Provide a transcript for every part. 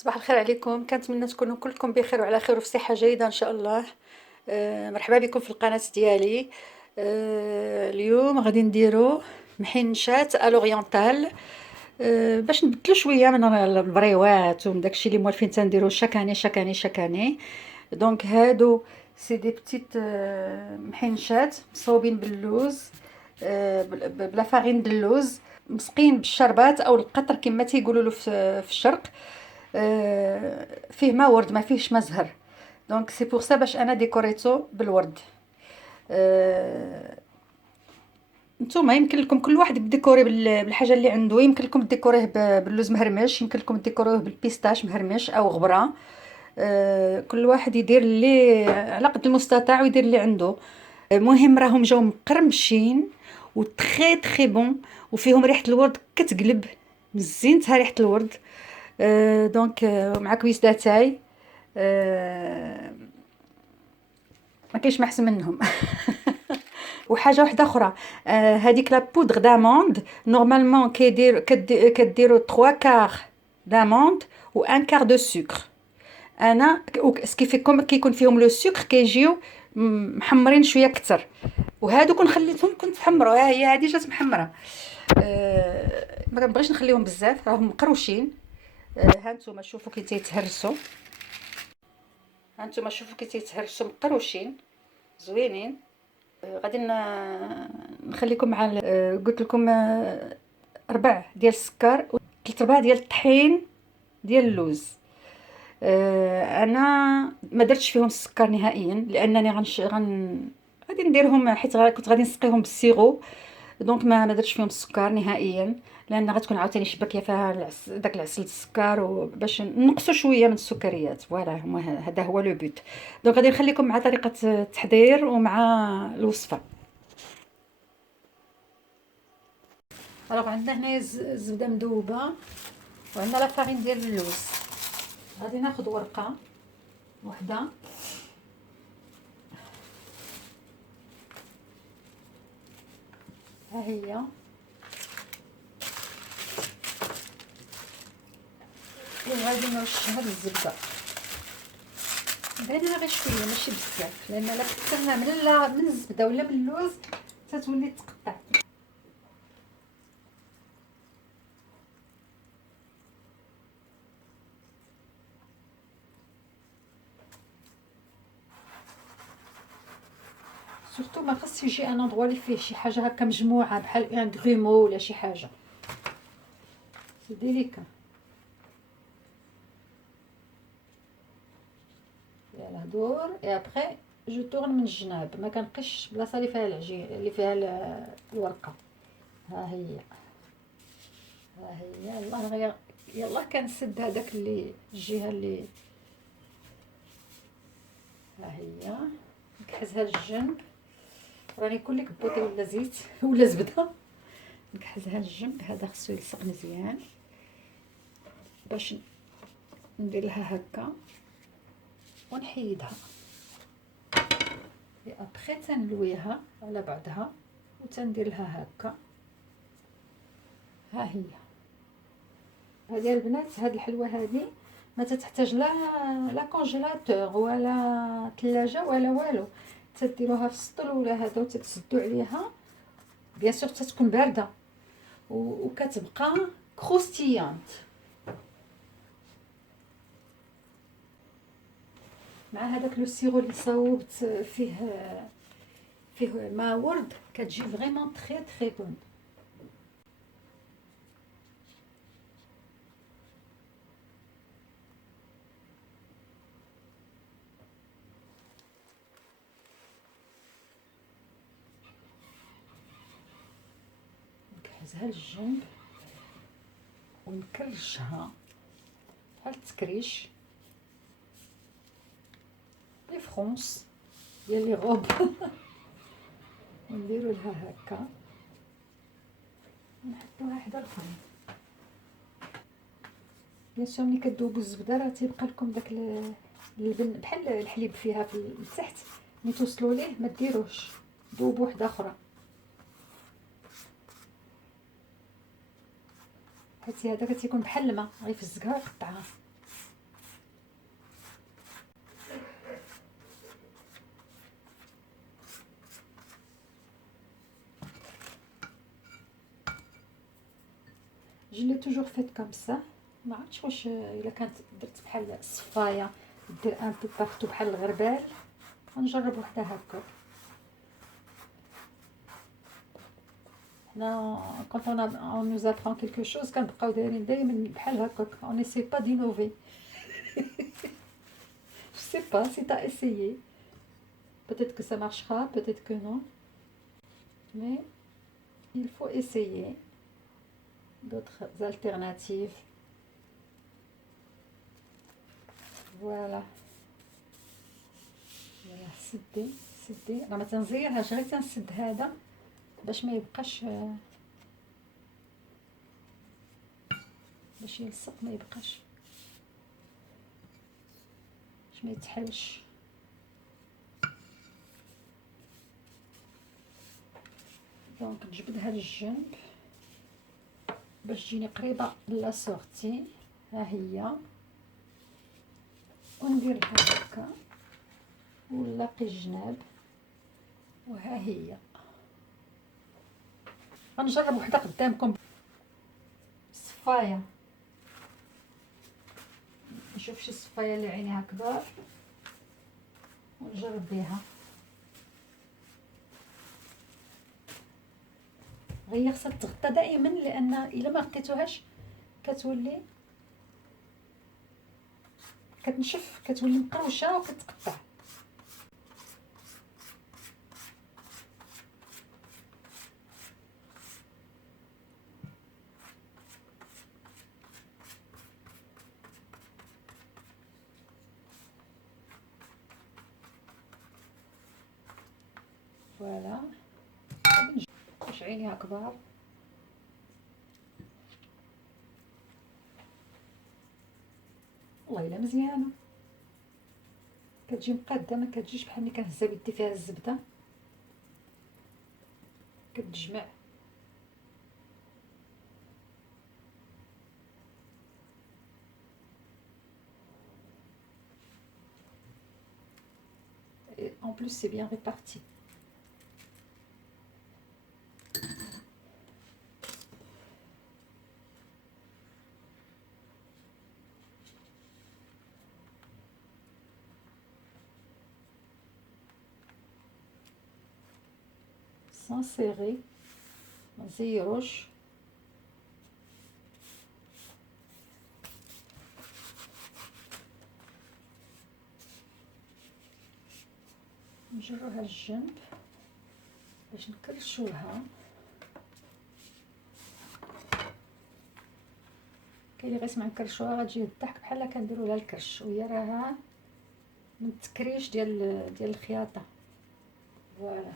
صباح الخير عليكم، كنتمنى تكونوا كلكم بخير وعلى خير وفي صحة جيدة إن شاء الله. مرحبا بكم في القناة ديالي. اليوم غادي نديرو محنشات الورينتال، باش نبدلو شوية من البريوات ومن داكشي اللي موالفين تنديرو شاكاني شاكاني شاكاني. دونك هادو سي دي بتيت محنشات مصوبين باللوز، بلا فارين د اللوز، مسقين بالشربات او القطر كما تيقولوا له في الشرق. فيه ما ورد ما فيهش ما زهر. دونك سي بور سا باش انا ديكوريتو بالورد. نتوما يمكن لكم كل واحد يديكوري بالحاجه اللي عنده، يمكن لكم ديكوريه باللوز مهرمش، يمكن لكم ديكوريه بالبيستاش مهرمش او غبره. كل واحد يدير اللي على قد المستطاع ويدير اللي عنده. المهم راهم جاو مقرمشين وتخي تخي بون، وفيهم ريحه الورد كتقلب، مزينتها ريحه الورد. دونك مع كويس داتاي. آه، ما كاينش ما احسن منهم. وحاجه واحده اخرى، هذيك لا بودغ داموند نورمالمون كديروا 3 كار داموند و 1 كار دو سكر. انا سكيفيكم كيكون فيهم لو سكر كيجيو محمرين شويه اكثر، وهادو كون خليتهم كنت حمروا. ها هي هذه جات محمره. ما كنبغيش نخليهم بزاف، راهم مقروشين. ها نتوما شوفوا كي تيتهرسوا، ها نتوما شوفوا كي تيتهرسوا مقروشين زوينين. غادي نخليكم مع قلت لكم ربع ديال السكر و 3 ديال الطحين ديال اللوز. انا ما درتش فيهم السكر نهائيا، لانني غادي نديرهم حيت كنت غادي نسقيهم بالسيرو. دونك ما درتش فيهم السكر نهائيا، لان غتكون عاوتاني شبكيه فيها داك العسل السكر، وباش نقصوا شويه من السكريات. فوالا هذا هو لو بوت. دونك غادي نخليكم مع طريقه التحضير ومع الوصفه. الوغ عندنا هنايا الزبده مذوبه، وعندنا لا فارين ديال اللوز. غادي ناخذ ورقه وحده، ها هي، وغادي نرشها بالزبده. باينه غير شويه ماشي بزاف، لان الا كثرنا من الزبده ولا من اللوز تتولي تقطع. سورتو ما خصش يجي ان اندروا اللي فيه شي حاجه هكا مجموعه بحال ان غرومو ولا شي حاجه. سي ديليكا. يلا دور اي ابري جو تورن من الجناب، ما كنبقيش بلاصه اللي فيها العجين اللي فيها الورقه. ها هي، ها هي. يلاه غير يلاه كنسد هذاك اللي الجهه اللي، ها هي. نكحزها للجنب، راني كلك بوطي ولا زيت ولا زبده. نكحزها للجنب، هذا خصو يلصق مزيان باش ندير لها هكا ونحيدها. ابخي تنلويها على بعضها وتندير لها هكا. ها هي هذه البنات. هاد الحلوه هذه ما تحتاج لا كونجيلاتور ولا ثلاجه ولا والو، تديروها في السطل ولا هذا وتتسدوا عليها. بيان سور تتكون بارده وكتبقى كروستيانت. مع هذاك لو سيرو اللي صاوبت فيه ما ورد، كتجي فريمون تري تري بون. نكحزها للجنب ونكرشها بحال التكريش لي فرونس ديال لي غوب. ونديرو لها هكا ونحطوها حدا الفرن. بيان سور ملي كدوبو الزبده راه تيبقى لكم داك اللبن بحال الحليب فيها في التحت، ملي توصلوا ليه ما ديروش، دوبوا وحده اخرى. حيت هذا كتكون بحال الماء، غيفزقها ويقطعها. جي لي توجور فيت كوم سا. ما عرفتش واش الا كانت درت بحال الصفايه دير ان بو بارتو بحال الغربال. غنجرب وحده هكا. حنا كونط اون نوز ابرون كيلكو شوز كنبقاو دايرين دائما بحال هكاك. اون نيسي با دينوفي. Je sais pas si tu as essayé. Peut-être que ça marchera, peut-être que non. Mais il faut essayer d'autres alternatives. Voilà. Voilà, سدي راه ما تنزيرهاش، غير تنسد هذا باش ما يبقاش، باش يلصق ما يبقاش، باش ما يتحلش. دونك نجبدها للجنب باش تجيني قريبه لا سورتي. ها هي، ونديرها هكا ونلاقي الجناب. وها هي غنجرب وحده قدامكم الصفايه، نشوف شي صفايه اللي عينيها كبار ونجرب بها. هي خصها تغطى دائما، لان الا ما غطيتوهاش كتولي كتنشف، كتولي مقروشه وكتقطع. فوالا واش عينيها كبار. والله الا مزيانه، كتجي مقاده، ما كتجيش بحال ملي كنهزها بيدي فيها الزبده، كتجمع. En plus c'est bien réparti. Sans serrer، ما نزيروش. نجروها للجنب باش نكرشوها. كاين اللي غيسمع نكرشوها غتجي الضحك بحال كنديروا لها الكرش، وهي راها من التكريش ديال الخياطه. فوالا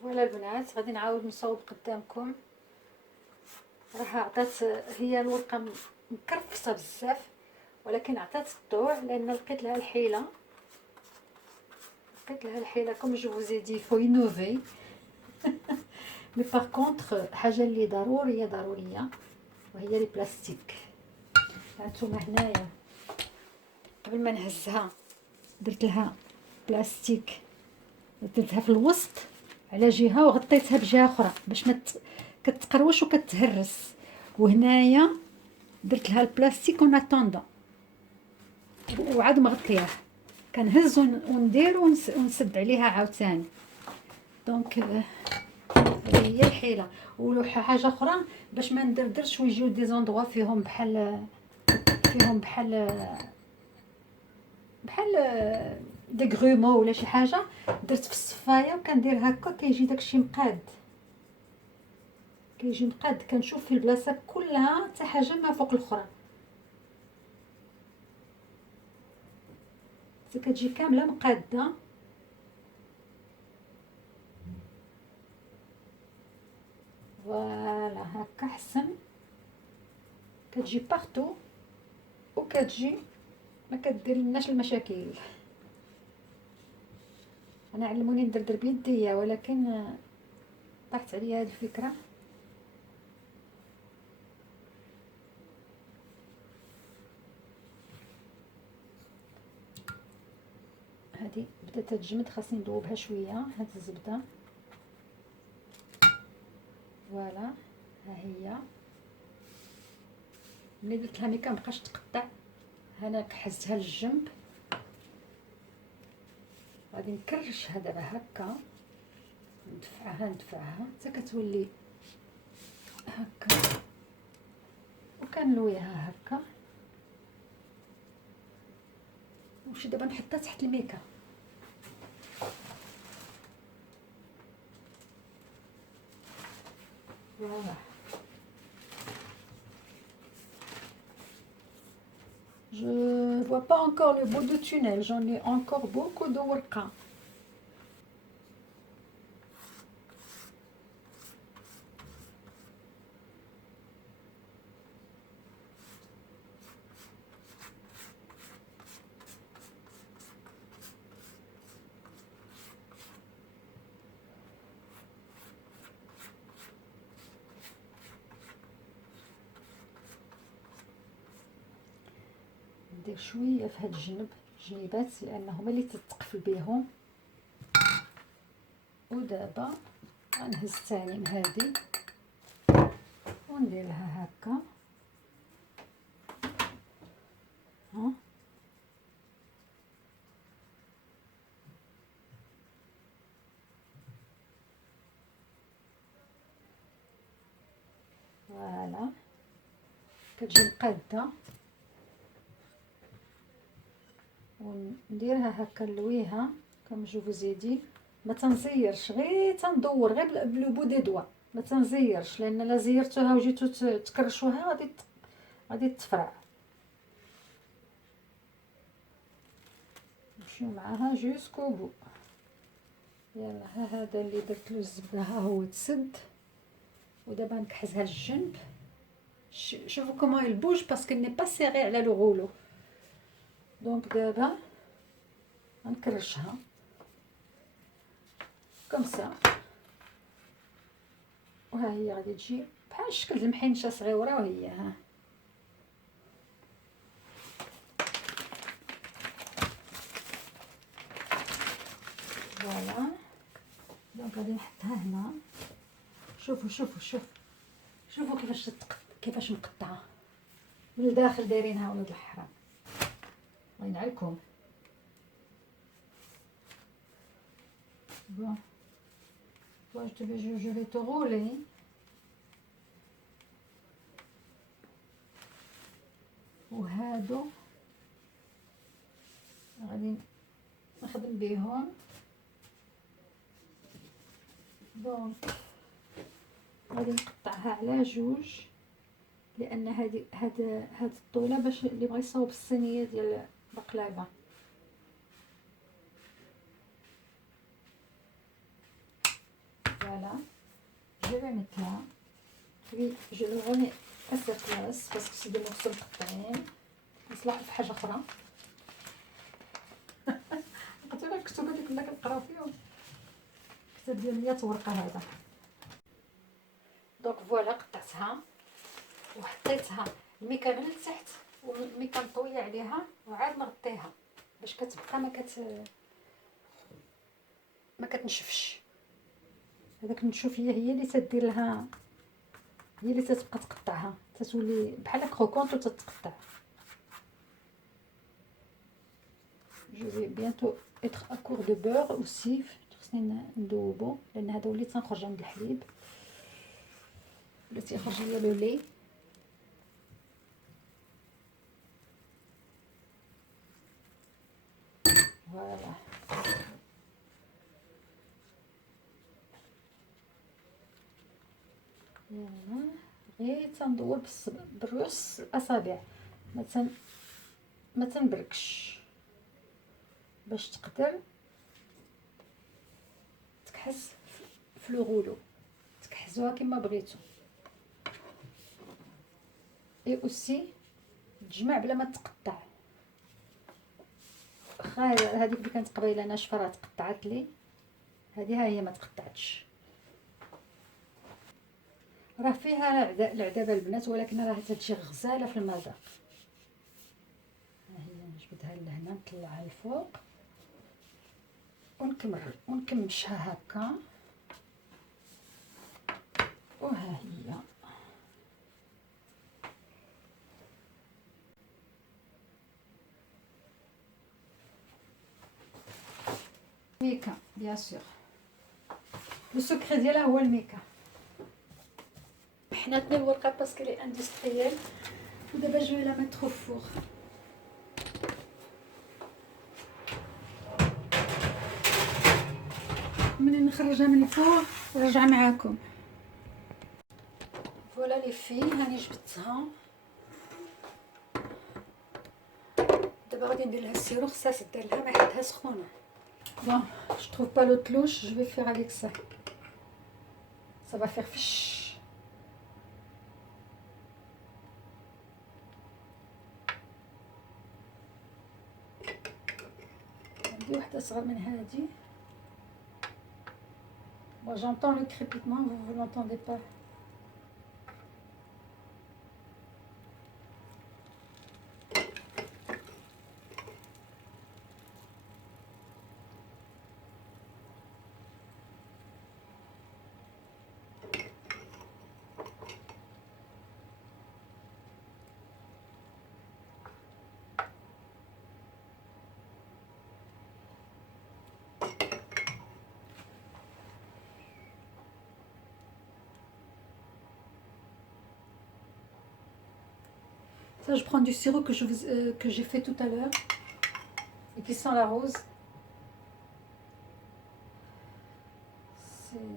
فوالا البنات، غادي نعاود نصوب قدامكم. راها عطات، هي الورقه مكرفصه بزاف، ولكن عطات الضوء لان لقيت لها الحيله. كوم جو فوزي دي فو انوفي. مي باغ كونطخ حاجه اللي ضروريه وهي لي بلاستيك. هانتوما هنايا قبل ما نهزها درت لها بلاستيك، درتها في الوسط على جهه وغطيتها بجهه اخرى باش ما كتقروش وكتهرس. وهنايا درت لها البلاستيك اون اتوندون، وعاد مغطياه. كنهز وندير ونسد عليها عاوتاني. دونك هذه هي الحيله. وحاجه اخرى باش ما ندردرش ويجيو دي زوندغوا فيهم بحال دي غرومو ولا شي حاجه، درت في الصفايه وكندير هكا كيجي داكشي مقاد. كنشوف في البلاصه كلها حتى حاجه ما فوق الاخرى، كتجي كامله مقاده. فوالا هكا حسن، كتجي بارتو وكتجي ما كدير لناش المشاكل. انا علموني ندردر بيديا، ولكن طاحت عليا هذه الفكره. هذه بدات تجمد، خاصني نذوبها شويه هاد الزبده. فوالا ها هي. ملي درت لها ميكا مبقاش تقطع، انا كحزتها للجنب. غادي نكرشها دابا هكا، ندفعها حتى كتولي هكا، وكنلويها هكا. واش دابا نحطها تحت الميكا. فوالا je vois pas encore le bout du tunnel, j'en ai encore beaucoup de ورقة. ندير شويه في هاد الجنيبات لان هما اللي تتقفل بيهم. ودابا غنهز الثاني من هادي وندير لها هكا. ها فوالا كتجي مقاده، ونديرها هكا نلويها كما جو فوزيدي. ما تنزيرش، غير تندور غير بلو بو دي دوا، ما تنزيرش، لان لا زيرتوها وجيتو تكرشوها غادي تفرع. نمشيو معاها جوسكو بو. يلا ها هذا اللي درت له الزبده ها هو تسد. ودابا نكحزها للجنب. شوفوا كومون البوج باسكو ني با سيغي على لو غولو. دونك دابا غنكرشها كوم سا، وها هي غادي تجي بحال شكل المحنشه صغيره. وهي ها فوالا. دونك غادي نحطها هنا. شوفوا كيفاش مقطعه من الداخل دايرينها ولاد الحرام. الله ينعلكم. بون je vais te rouler. وهادو غادي نخدم بيهم. دونك غادي نقطعها على جوج، لان هاد الطوله باش اللي بغى يصاوب الصينيه ديال البقلاوه. Voilà, je vais mettre là, puis je le remets à sa place parce que c'est des morceaux مقطعين. نصلح في حاجه اخرى. لقيت انا الكتب اللي كنا كنقراو فيهم كتاب ديال 100 ورقه هذا. دونك فوالا قطعتها وحطيتها الميكا من التحت والميكا مطويه عليها، وعاد نغطيها باش كتبقى ما كتنشفش. هذاك النشوف هي اللي تدير لها، هي اللي تتبقى تقطعها، تتولي بحال كروكونط وتتقطع. جو في بيانتو اتر ا كور دو بور اوسي. خصني ندوبو لان هذا وليت تنخرج عند الحليب، ولا تيخرج ليا لو لي. فوالا يلا غير تندور بالرؤوس الاصابع، ما تنبركش باش تقدر تكحس في لو غولو، تكحزوها كما بغيتو. اي اوسي تجمع بلا ما تقطع. واخا هذيك اللي كانت قبيله ناشفه راه تقطعت لي، هذه ها هي ما تقطعتش. راه فيها العذاب البنات، ولكن راه تجي غزاله في المذاق. ها هي نجبدها لهنا، نطلعها الفوق ونكمشها هكا. وها هي ميكا بيان سور. لو سكري ديالها هو الميكا. حناتني الورقه باسكو لي اندستريال. ودابا جو لا ميتر او فور. ملي نخرجها من الفور نرجع معاكم. فوالا لي في هاني جبدتها. دابا غادي ندير لها السيرو، خصها تدير لها ما حدها سخونه. بون جو trouve pas l'autre louche, je vais faire avec ça. Ça va faire fiche. عندي وحده صغر من هادي. Moi j'entends le crépitement, vous l'entendez pas. Ça, je prends du sirop que j'ai fait tout à l'heure et qui sent la rose. C'est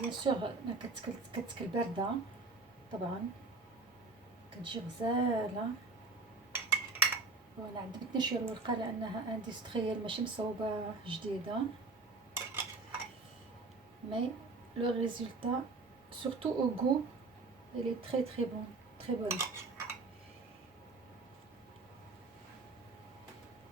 bien sûr كتكل باردة طبعا كتجي غزالة. وانا عجبتني شويه الورقه لانها اندستريال ماشي مصوبه جديده. مي لو ريزولتا surtout au goût elle est très bon, très bonne.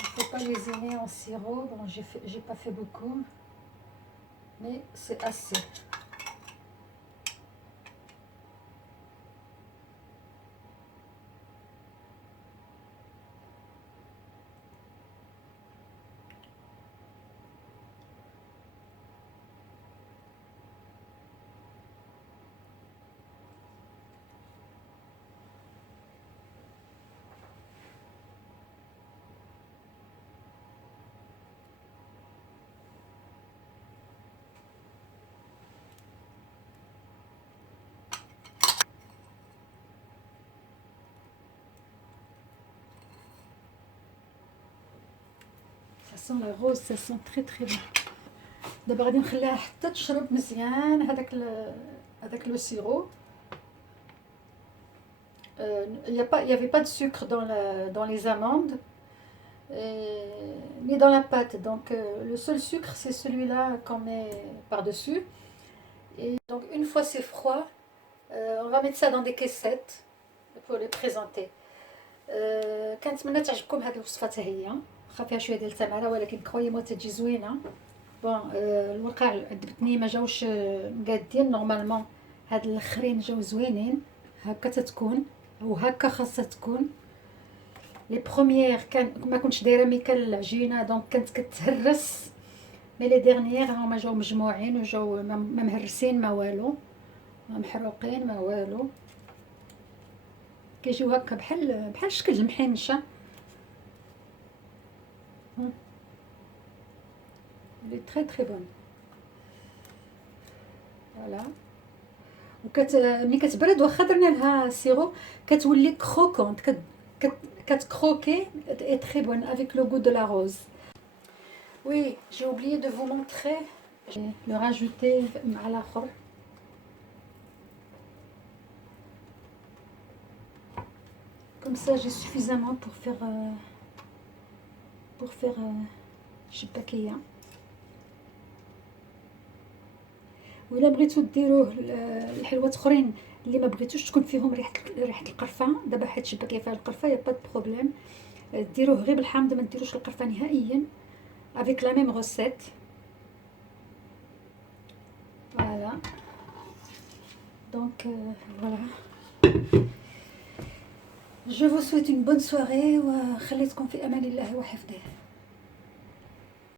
Il faut pas lésiner en sirop. Bon, j'ai pas fait beaucoup, mais c'est assez. Ça sent la rose, ça sent très bon. دابا غادي نخليها حتى تشرب مزيان هذاك لو سيرو. Il y avait pas de sucre dans les amandes ni dans la pâte, donc le seul sucre c'est celui-là qu'on met par-dessus. Et donc une fois c'est froid, on va mettre ça dans des caissettes pour les présenter. كنتمنى تعجبكم هذه الوصفه حتى هي، واخا فيها شويه ديال التماره ولكن كرويمو تجي زوينه. بون الورقه عجبتني ما جاوش مقادين. نورمالمون هاد الاخرين جاو زوينين. هكا تتكون او هكا خاصها تكون. لي بروميير ما كنتش دايره ميكا العجينه دونك كانت كتهرس. مي لي ديرنيير هما جاو مجموعين وجاو ما مهرسين ما والو، ما محروقين ما والو. كيجيو هكا بحال شكل المحنشه. لي تري بون. فوالا. ملي كتبرد واخا درنا لها سيرو كتولي كروكونت، كتكروكي اي تري بون افيك لو غو دو لا روز. وي جي اوبليي دو فو مونطري لو راجوتي مع الاخر. Comme ça j'ai suffisamment pour faire شباكيه. وإلا بغيتو ديروه الحلوات اخرين اللي ما بغيتوش تكون فيهم ريحه القرفه، دابا حيت شباكيه فيها القرفه يا با دو بروبليم، ديروه غير بالحامض ما ديروش القرفه نهائيا avec la même recette. Voilà donc voilà. Je vous souhaite une bonne soirée وخليتكم في امان الله وحفظه.